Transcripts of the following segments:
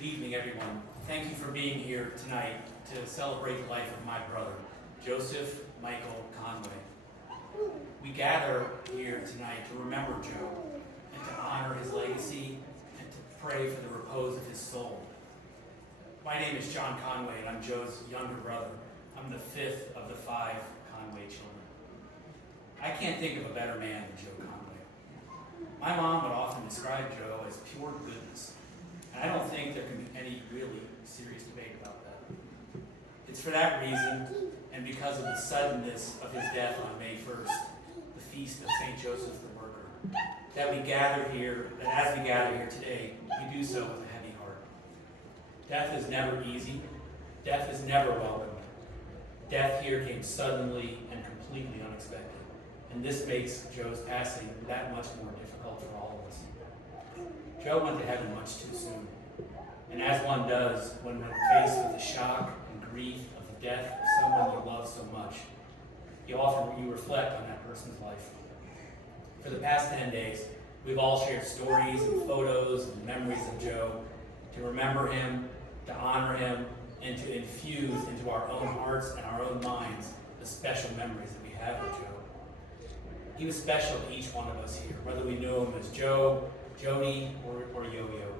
Good evening, everyone. Thank you for being here tonight to celebrate the life of my brother, Joseph Michael Conway. We gather here tonight to remember Joe and to honor his legacy and to pray for the repose of his soul. My name is John Conway, and I'm Joe's younger brother. I'm the fifth of the 5 Conway children. I can't think of a better man than Joe Conway. My mom would often describe Joe as pure goodness. And I don't think there can be any really serious debate about that. It's for that reason, and because of the suddenness of his death on May 1st, the feast of St. Joseph the Worker, that as we gather here today, we do so with a heavy heart. Death is never easy. Death is never welcome. Death here came suddenly and completely unexpected. And this makes Joe's passing that much more difficult for all of us. Joe went to heaven much too soon. And as one does when faced with the shock and grief of the death of someone you love so much, you reflect on that person's life. For the past 10 days, we've all shared stories and photos and memories of Joe to remember him, to honor him, and to infuse into our own hearts and our own minds the special memories that we have of Joe. He was special to each one of us here, whether we knew him as Joe, Joni, or Yo-Yo.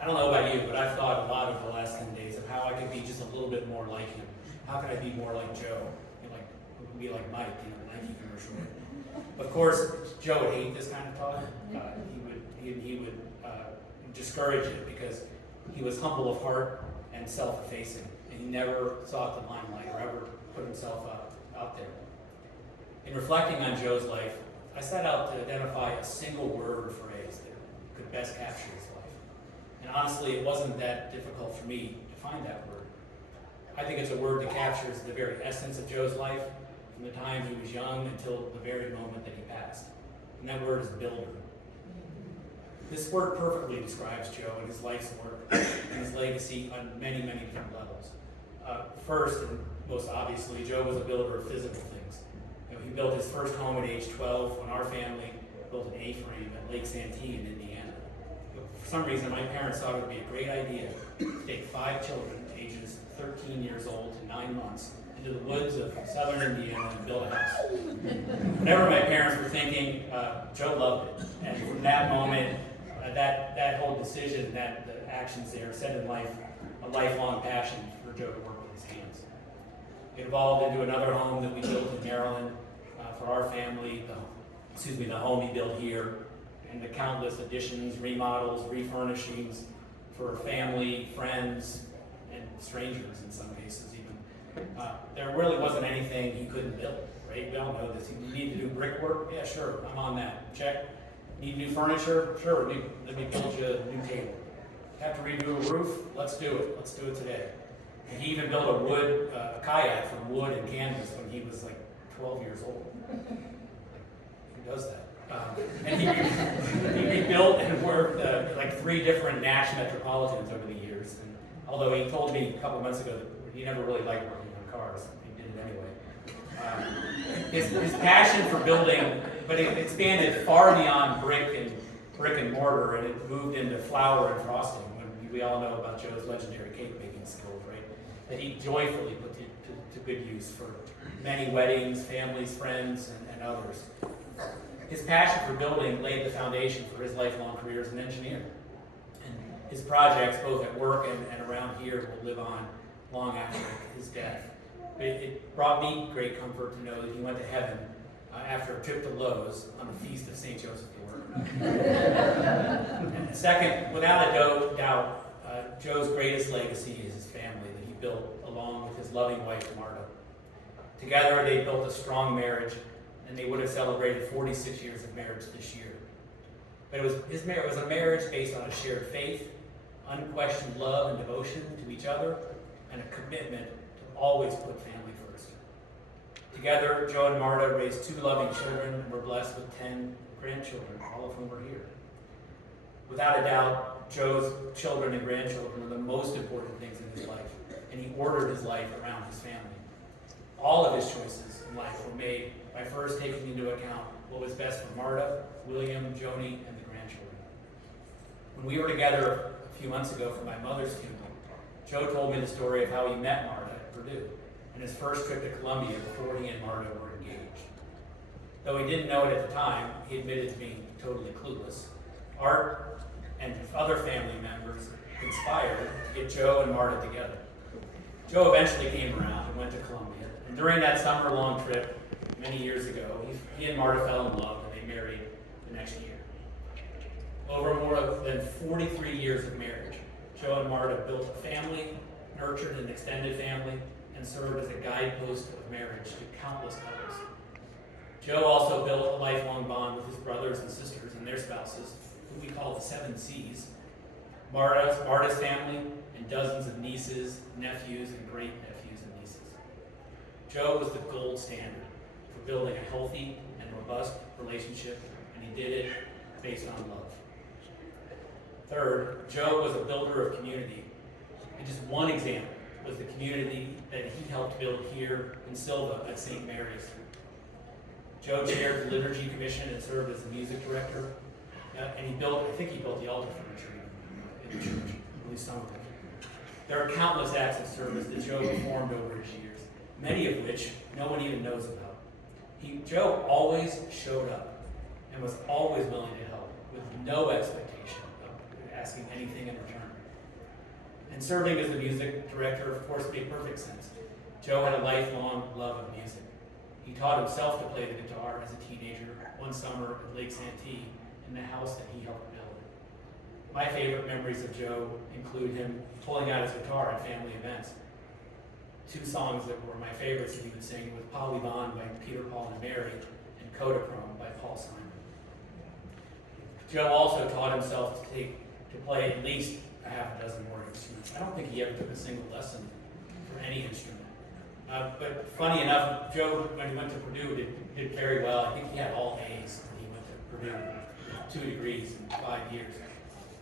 I don't know about you, but I've thought a lot over the last 10 days of how I could be just a little bit more like him. How could I be more like Joe? Be like Mike, the Nike commercial. Of course, Joe would hate this kind of talk. He would discourage it because he was humble of heart and self-effacing, and he never sought the limelight or ever put himself out there. In reflecting on Joe's life, I set out to identify a single word or phrase that could best capture his life. And honestly, it wasn't that difficult for me to find that word. I think it's a word that captures the very essence of Joe's life, from the time he was young until the very moment that he passed. And that word is builder. This word perfectly describes Joe and his life's work and his legacy on many, many different levels. First, and most obviously, Joe was a builder of physical things. He built his first home at age 12 when our family built an A-frame at Lake Santee in Indiana. For some reason, my parents thought it would be a great idea to take 5 children, ages 13 years old to 9 months, into the woods of southern Indiana and build a house. Whatever my parents were thinking, Joe loved it. And from that moment, that whole decision, the actions there set in life a lifelong passion for Joe to work with his hands. It evolved into another home that we built in Maryland for our family, the home he built here, and the countless additions, remodels, refurnishings for family, friends, and strangers in some cases even. There really wasn't anything he couldn't build, right? We all know this. You need to do brickwork? Yeah, sure, I'm on that. Check. Need new furniture? Sure, let me build you a new table. Have to redo a roof? Let's do it. Let's do it today. And he even built a kayak from wood and canvas when he was like 12 years old. Who does that? And he rebuilt and worked like 3 different Nash Metropolitans over the years. And although he told me a couple months ago that he never really liked working on cars, he did it anyway. His passion for building, but it expanded far beyond brick and mortar, and it moved into flour and frosting. When we all know about Joe's legendary cake making skills, right? That he joyfully put to good use for many weddings, families, friends, and others. His passion for building laid the foundation for his lifelong career as an engineer. And his projects, both at work and around here, will live on long after his death. But it brought me great comfort to know that he went to heaven after a trip to Lowe's on the feast of St. Joseph the Worker. And second, without a doubt, Joe's greatest legacy is his family that he built along with his loving wife, Marta. Together, they built a strong marriage, and they would have celebrated 46 years of marriage this year. But it was a marriage based on a shared faith, unquestioned love and devotion to each other, and a commitment to always put family first. Together, Joe and Marta raised 2 loving children and were blessed with 10 grandchildren, all of whom are here. Without a doubt, Joe's children and grandchildren are the most important things in his life, and he ordered his life around his family. All of his choices in life were made by first taking into account what was best for Marta, William, Joni, and the grandchildren. When we were together a few months ago for my mother's funeral, Joe told me the story of how he met Marta at Purdue and his first trip to Columbia before he and Marta were engaged. Though he didn't know it at the time, he admitted to being totally clueless. Art and other family members conspired to get Joe and Marta together. Joe eventually came around and went to Columbia, and during that summer-long trip many years ago, he and Marta fell in love and they married the next year. Over more than 43 years of marriage, Joe and Marta built a family, nurtured an extended family, and served as a guidepost of marriage to countless couples. Joe also built a lifelong bond with his brothers and sisters and their spouses, who we call the 7 C's, Marta's family, and dozens of nieces, nephews, and great-nephews and nieces. Joe was the gold standard for building a healthy and robust relationship, and he did it based on love. Third, Joe was a builder of community. And just one example was the community that he helped build here in Silva at St. Mary's. Joe chaired the Liturgy Commission and served as the music director. And I think he built the altar furniture in the church, at least some of it. There are countless acts of service that Joe performed over his years, many of which no one even knows about. Joe always showed up and was always willing to help with no expectation of asking anything in return. And serving as the music director, of course, made perfect sense. Joe had a lifelong love of music. He taught himself to play the guitar as a teenager one summer at Lake Santee in the house that he helped build. My favorite memories of Joe include him pulling out his guitar at family events. 2 songs that were my favorites that he would sing were Polly Bond by Peter, Paul, and Mary, and Kodachrome by Paul Simon. Joe also taught himself to play at least a half a dozen more instruments. I don't think he ever took a single lesson for any instrument. But funny enough, Joe, when he went to Purdue, did very well. I think he had all A's when he went to Purdue, 2 degrees in 5 years.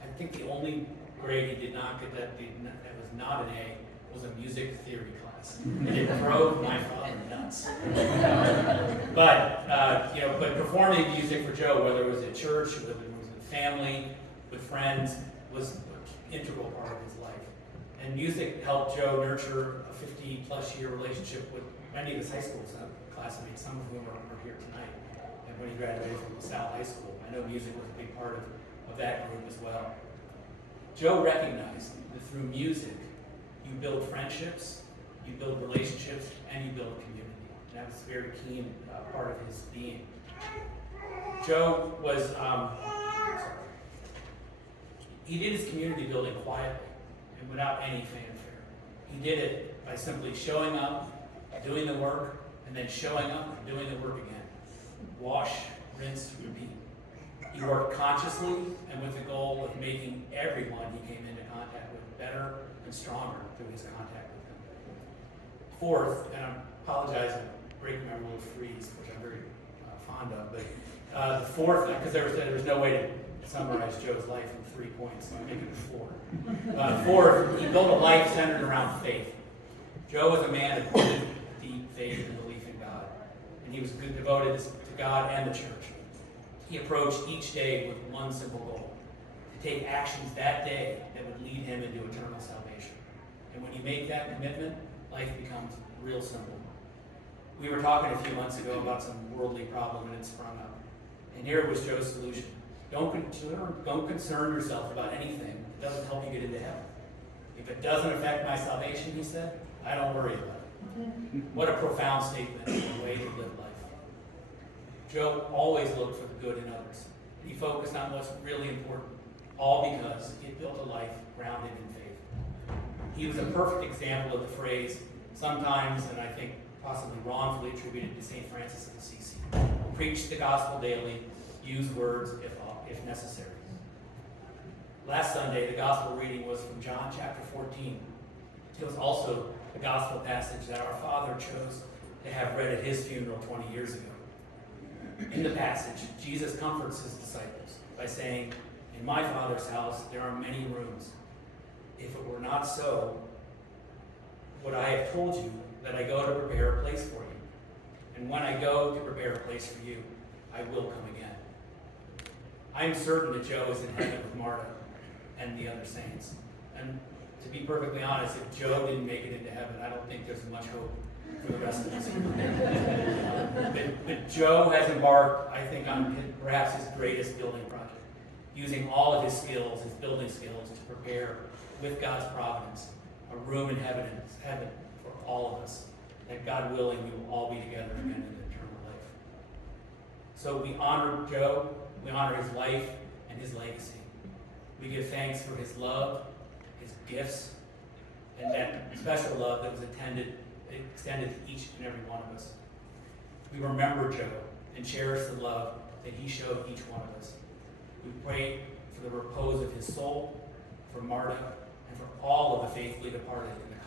I think the only grade he did not get that was not an A was a music theory class. And it drove my father nuts. But performing music for Joe, whether it was at church, whether it was in family, with friends, was an integral part of his life. And music helped Joe nurture a 50-plus year relationship with many of his high school classmates, some of whom are here tonight. And when he graduated from LaSalle High School, I know music was a big part of that group as well. Joe recognized that through music, you build friendships, you build relationships, and you build community. And that was a very keen part of his being. Joe was, he did his community building quietly and without any fanfare. He did it by simply showing up, doing the work, and then showing up and doing the work again. Wash, rinse, repeat. He worked consciously and with the goal of making everyone he came into contact with better and stronger through his contact with them. Fourth, and I apologize, I'm breaking my rule of threes, which I'm very fond of, but the fourth, because there was no way to summarize Joe's life in 3 points, so I'm making it 4. Fourth, he built a life centered around faith. Joe was a man of deep faith and belief in God, and he was devoted to God and the church. He approached each day with one simple goal: to take actions that day that would lead him into eternal salvation. And when you make that commitment, life becomes real simple. We were talking a few months ago about some worldly problem and it sprung up. And here was Joe's solution. Don't concern yourself about anything that doesn't help you get into heaven. If it doesn't affect my salvation, he said, I don't worry about it. What a profound statement and a way to live life. Joe always looked for the good in others. He focused on what's really important, all because he had built a life grounded in faith. He was a perfect example of the phrase, sometimes, and I think possibly wrongfully attributed to St. Francis of Assisi: preach the gospel daily, use words if necessary. Last Sunday, the gospel reading was from John chapter 14. It was also the gospel passage that our Father chose to have read at his funeral 20 years ago. In the passage, Jesus comforts his disciples by saying, in my Father's house there are many rooms. If it were not so, would I have told you that I go to prepare a place for you? And when I go to prepare a place for you, I will come again. I am certain that Joe is in heaven with Marta, and the other saints. And to be perfectly honest, if Joe didn't make it into heaven, I don't think there's much hope for the rest of us. But Joe has embarked, I think, on perhaps his greatest building project, using all of his skills, his building skills, to prepare, with God's providence, a room in heaven for all of us, that God willing, we will all be together again in eternal life. So we honor Joe, we honor his life and his legacy. We give thanks for his love, his gifts, and that special love that was extended to each and every one of us. We remember Joe and cherish the love that he showed each one of us. We pray for the repose of his soul, for Marta, and for all of the faithfully departed in the